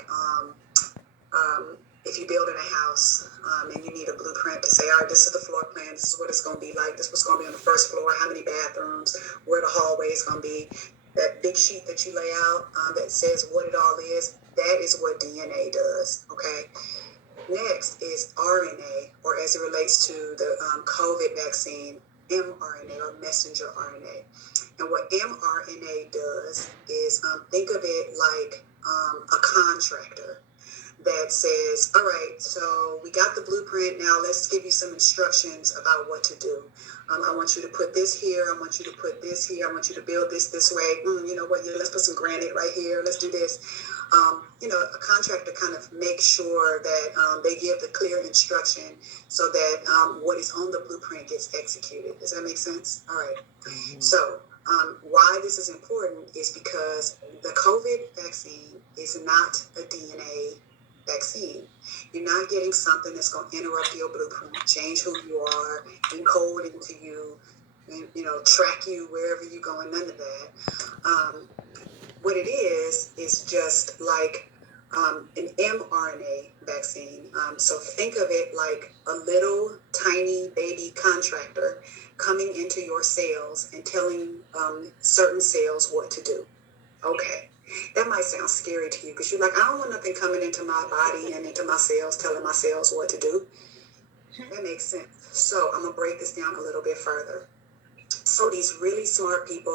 um, if you're building a house and you need a blueprint to say, all right, this is the floor plan, this is what it's going to be like, this is what's going to be on the first floor, how many bathrooms, where the hallway is going to be, that big sheet that you lay out that says what it all is, that is what DNA does, okay? Next is RNA, or as it relates to the COVID vaccine, mRNA or messenger RNA. And what mRNA does is think of it like a contractor that says, all right, so we got the blueprint. Now let's give you some instructions about what to do. I want you to put this here. I want you to put this here. I want you to build this way. You know what? Yeah, let's put some granite right here. Let's do this. A contractor kind of makes sure that they give the clear instruction so that what is on the blueprint gets executed. Does that make sense? All right. Mm-hmm. So why this is important is because the COVID vaccine is not a DNA vaccine. You're not getting something that's going to interrupt your blueprint, change who you are, encode into you, and, track you wherever you're going, none of that. What it is just like an mRNA vaccine. So think of it like a little tiny baby contractor coming into your cells and telling certain cells what to do. Okay. That might sound scary to you because you're like, I don't want nothing coming into my body and into my cells, telling my cells what to do. That makes sense. So I'm going to break this down a little bit further. So these really smart people,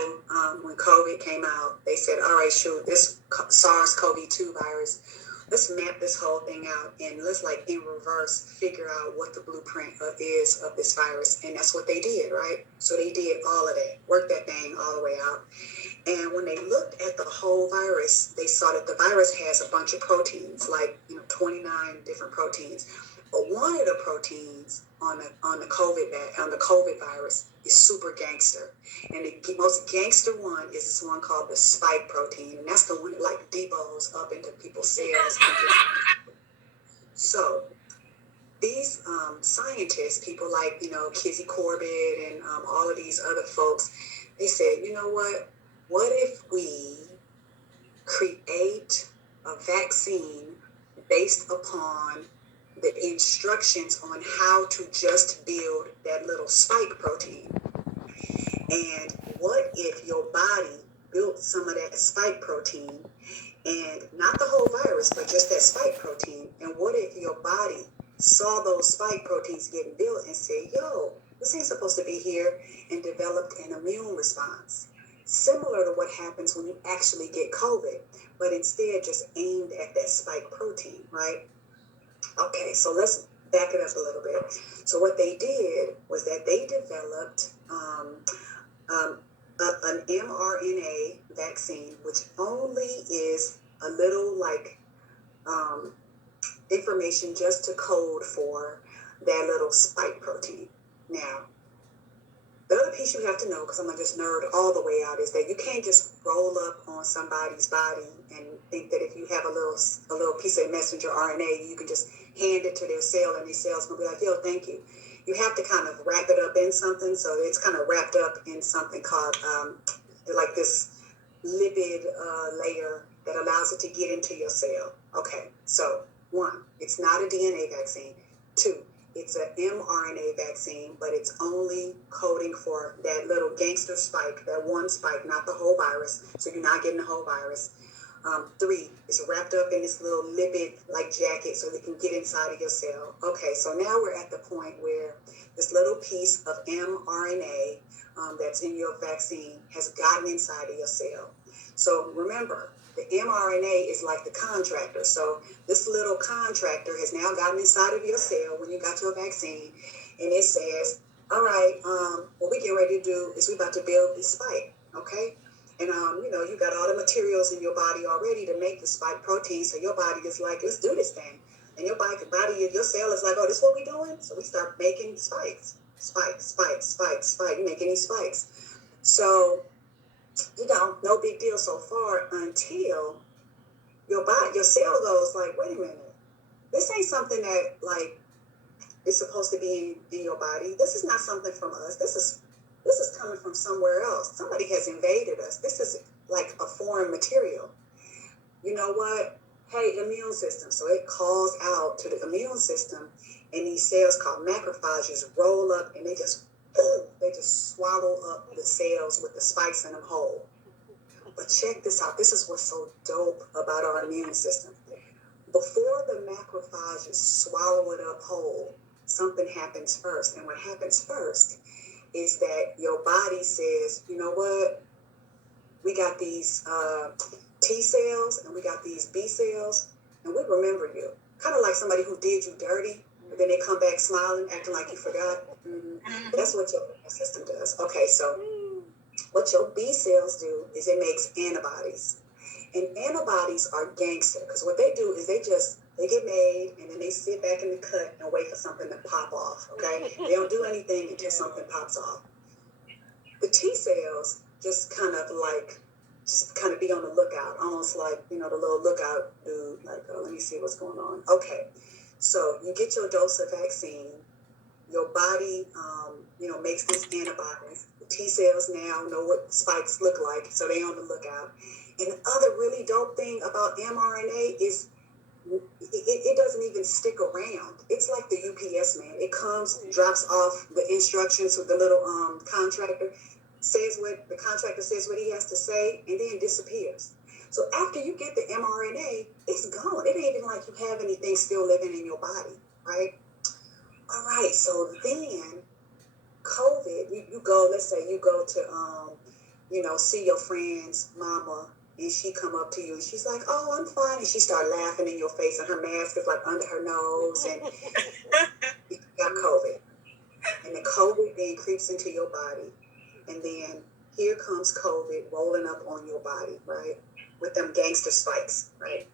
when COVID came out, they said, all right, shoot, this SARS-CoV-2 virus, let's map this whole thing out and let's in reverse figure out what the blueprint is of this virus. And that's what they did, right? So they did all of that, worked that thing all the way out. And when they looked at the whole virus, they saw that the virus has a bunch of proteins, 29 different proteins. But one of the proteins on the COVID virus is super gangster, and the most gangster one is this one called the spike protein, and that's the one that deboes up into people's cells. So these scientists, people like Kizzy Corbett and all of these other folks, they said, you know what? What if we create a vaccine based upon the instructions on how to just build that little spike protein? And what if your body built some of that spike protein, and not the whole virus, but just that spike protein? And what if your body saw those spike proteins getting built and said, yo, this ain't supposed to be here, and developed an immune response? Similar to what happens when you actually get COVID, but instead just aimed at that spike protein, right? Okay, so let's back it up a little bit. So what they did was that they developed an mRNA vaccine, which only is a little information just to code for that little spike protein. Now, the other piece you have to know, because I'm going to just nerd all the way out, is that you can't just roll up on somebody's body and think that if you have a little piece of messenger RNA, you can just hand it to their cell and their cell's going to be like, yo, thank you. You have to kind of wrap it up in something. So it's kind of wrapped up in something called this lipid layer that allows it to get into your cell. Okay, so 1, it's not a DNA vaccine. 2, it's an mRNA vaccine, but it's only coding for that little gangster spike, that one spike, not the whole virus. So you're not getting the whole virus. 3, it's wrapped up in this little lipid jacket so they can get inside of your cell. Okay, so now we're at the point where this little piece of mRNA that's in your vaccine has gotten inside of your cell. So remember, the mRNA is like the contractor. So this little contractor has now gotten inside of your cell when you got your vaccine, and it says, all right, what we get ready to do is we about to build this spike, okay? And, you got all the materials in your body already to make the spike protein, so your body is like, let's do this thing. And your your cell is like, oh, this is what we doing? So we start making spikes. Spike, spike, spike, spike, making these spikes. So, no big deal so far until your cell goes wait a minute. This ain't something that, is supposed to be in your body. This is not something from us. This is coming from somewhere else. Somebody has invaded us. This is like a foreign material. You know what? hey, immune system. So it calls out to the immune system, and these cells called macrophages roll up, and they just, boom, they just swallow up the cells with the spikes in them whole. But check this out. This is what's so dope about our immune system. Before the macrophages swallow it up whole, something happens first. And what happens first is that your body says, you know what? We got these T cells and we got these B cells, and we remember you. Kind of like somebody who did you dirty, but then they come back smiling, acting like you forgot. Mm-hmm. That's what your immune system does. Okay, so what your B cells do is it makes antibodies. And antibodies are gangster, because what they do is they get made and then they sit back in the cut and wait for something to pop off. Okay, they don't do anything until something pops off. The T cells just kind of be on the lookout, almost like, the little lookout dude, like, let me see what's going on. Okay, so you get your dose of vaccine, your body, makes these antibodies. The T cells now know what spikes look like, so they on the lookout. And the other really dope thing about mRNA is it doesn't even stick around. It's like the UPS man. It comes, drops off the instructions with the little contractor, the contractor says what he has to say, and then disappears. So after you get the mRNA, it's gone. It ain't even like you have anything still living in your body, right? All right, so then COVID, you go, let's say you go to, see your friend's mama, and she come up to you and she's like, oh, I'm fine. And she start laughing in your face and her mask is like under her nose and you got COVID. And the COVID then creeps into your body. And then here comes COVID rolling up on your body, right? With them gangster spikes, right?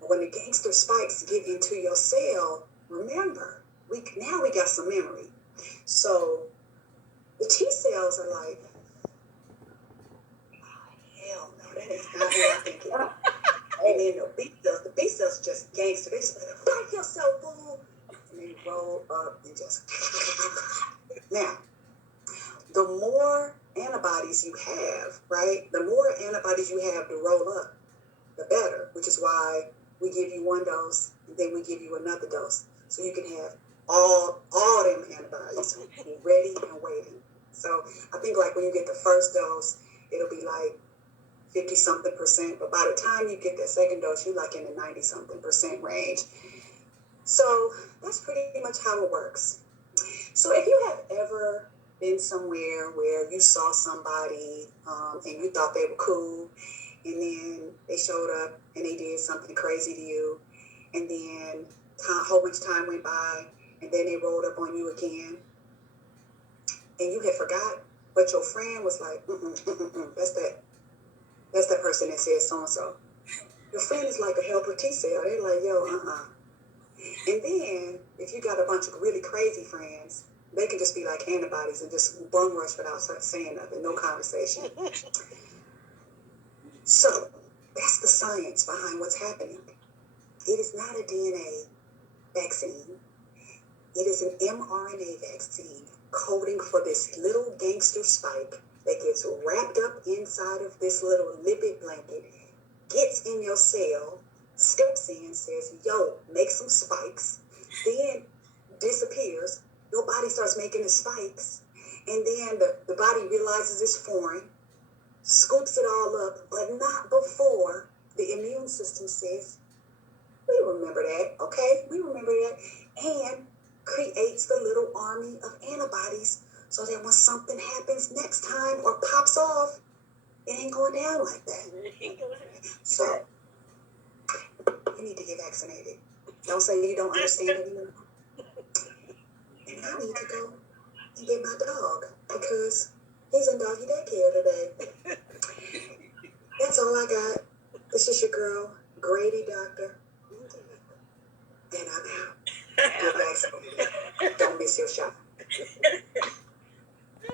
When the gangster spikes get into your cell, remember, we got some memory. So the T cells are like, hell no, that is not who I think it is. And then the B cells just gangster. They just like, fight yourself, fool. And they roll up and just. Now, the more antibodies you have, right? The more antibodies you have to roll up, the better, which is why we give you one dose and then we give you another dose. So you can have all them antibodies ready and waiting. So I think like when you get the first dose, it'll be like 50-something%, but by the time you get that second dose, you're like in the 90-something% range. So that's pretty much how it works. So if you have ever been somewhere where you saw somebody and you thought they were cool, and then they showed up and they did something crazy to you, and then a whole bunch of time went by, and then they rolled up on you again, and you had forgot, but your friend was like, that's that person that said so-and-so. Your friend is like a helper T cell. They're like, yo, And then, if you got a bunch of really crazy friends, they can just be like antibodies and just bum rush without saying nothing, no conversation. So, that's the science behind what's happening. It is not a DNA vaccine. It is an mRNA vaccine coding for this little gangster spike that gets wrapped up inside of this little lipid blanket, gets in your cell, steps in, says, yo, make some spikes, then disappears. Your body starts making the spikes, and then the body realizes it's foreign, scoops it all up, but not before the immune system says, we remember that, okay? We remember that, and creates the little army of antibodies so that when something happens next time or pops off, it ain't going down like that. So, you need to get vaccinated. Don't say you don't understand anymore. And I need to go and get my dog because he's in doggy daycare today. That's all I got. This is your girl, Grady Doctor. And I'm out. Get vaccinated. Don't miss your shot.